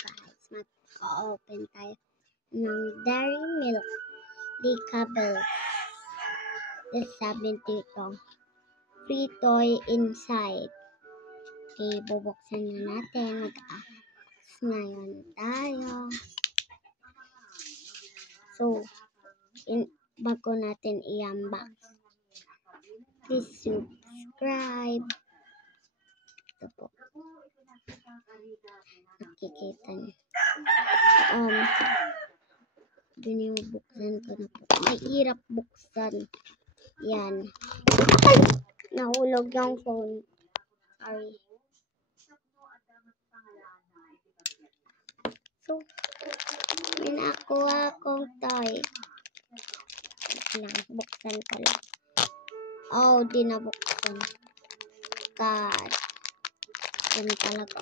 guys, mag-open tayo ng Dairy Milk Lickable. There's 7 dito. Free toy inside. Okay, bubuksan na natin. Mag-a-box ngayon tayo. So, bago natin i-unbox, please subscribe. Ito po. Nakikita niyo. Binibuksan ko na po. Mahirap buksan. Yan. Ay! Nahulog yung phone. Sorry. So, may nakuha akong toy. Buksan ko lang. Oh, di nabuksan. God. Yan talaga.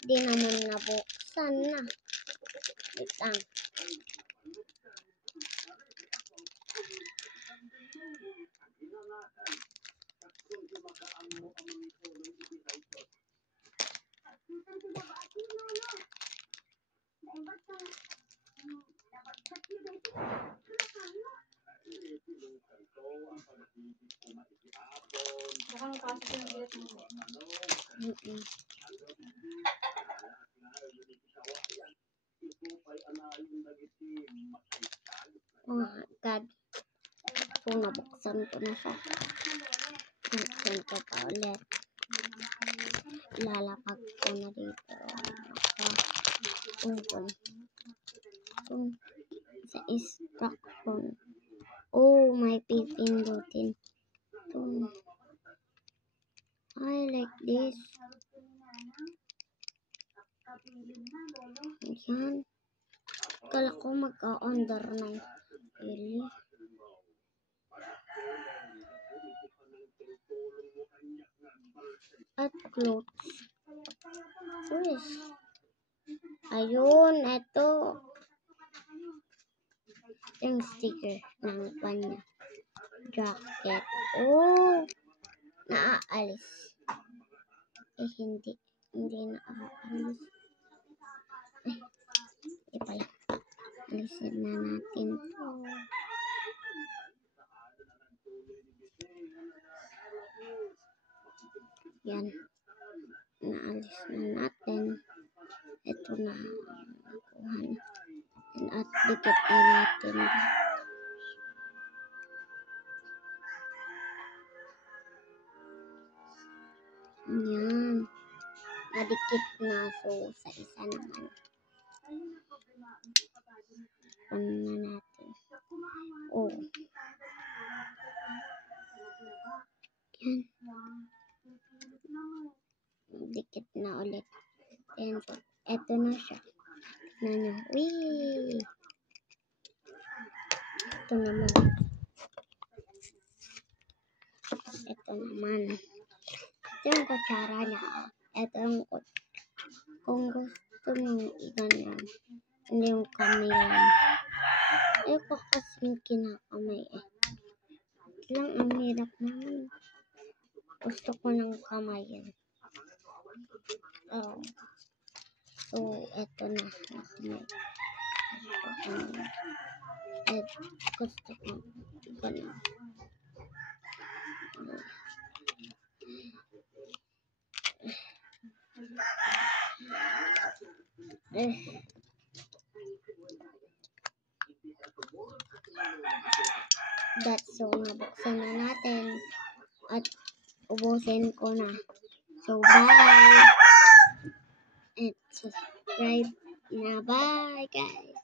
Di naman nabuksan na. Wait lang. Oh God. Kung nabuksan ko na siya. Buksan ko pa ulit. Lalapag ko na dito. Sa instruction. Oh, may pipindutin. I like this. Yan. Kala ko mag-a-under na. Really? At clothes. Yes. Ayun, ito. Yung sticker ng kanya. Jacket. Oh, naaalis. Hindi naaalis. Pala. Alisin na natin to. Yan. Naalis na natin. Ito na. Nakuha na. At dikit na natin. Yan. Nadikit na. So, sa isa naman. Ano na natin. Oh. Yan. Dikit na ulit. And so, eto na siya. Tignan nyo. Wee! Ito naman. Ito naman. Ito yung kutsara niya. Ito yung kung gusto mong i-ganyan. Hindi yung kamay lang. Ito kasing kinakamay eh. Lang ang hirap naman. Gusto ko ng kamay yan. Oh. So, eto na. Gusto ko. Ganun. That's so, nabuksan na natin. At ubusin ko na. So, bye! And subscribe na. Bye, guys!